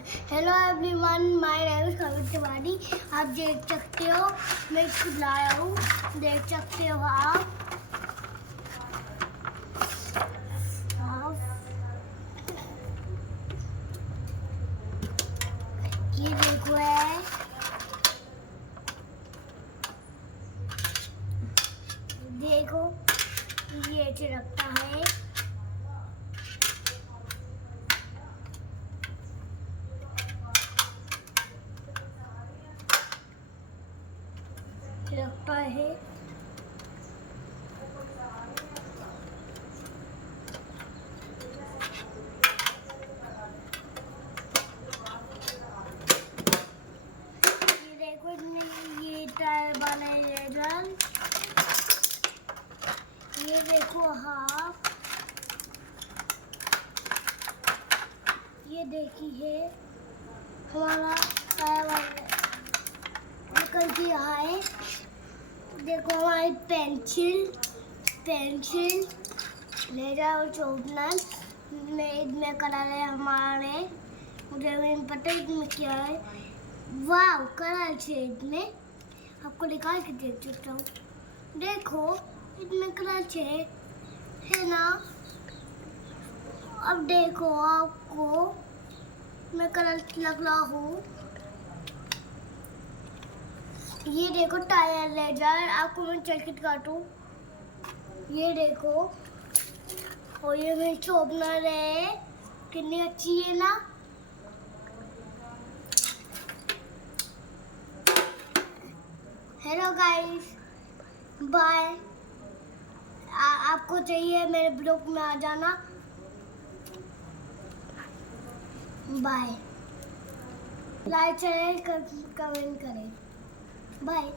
Hello everyone, my name is Kavita Tiwari. आप देख सकते हो मैं इसको लाया हूँ, देख सकते हो आप। ये देखो है, देखो ये ऐसे रखता है। रखता है ये देखो, इसमें ये टायर वाला लेजर। ये देखो हाफ, ये देखिए हमारा टायर वाला निकल के आए। देखो हमारी पेंसिल लेजर और शॉर्पनर में कलर है हमारे। मुझे नहीं पता इसमें क्या है। वाह, कलर शेड में आपको निकाल के देख सकता हूँ। देखो इसमें कलर शेड है ना। अब देखो आपको मैं कलर लग रहा हूँ। ये देखो टायर लेजर, आपको मैं चेक काटूं। ये देखो, और ये मेरी शॉर्पनर है, कितनी अच्छी है ना। Hello guys, bye. आपको चाहिए मेरे ब्लॉग में आ जाना। बाय। लाइक करें, कमेंट करें। बाय।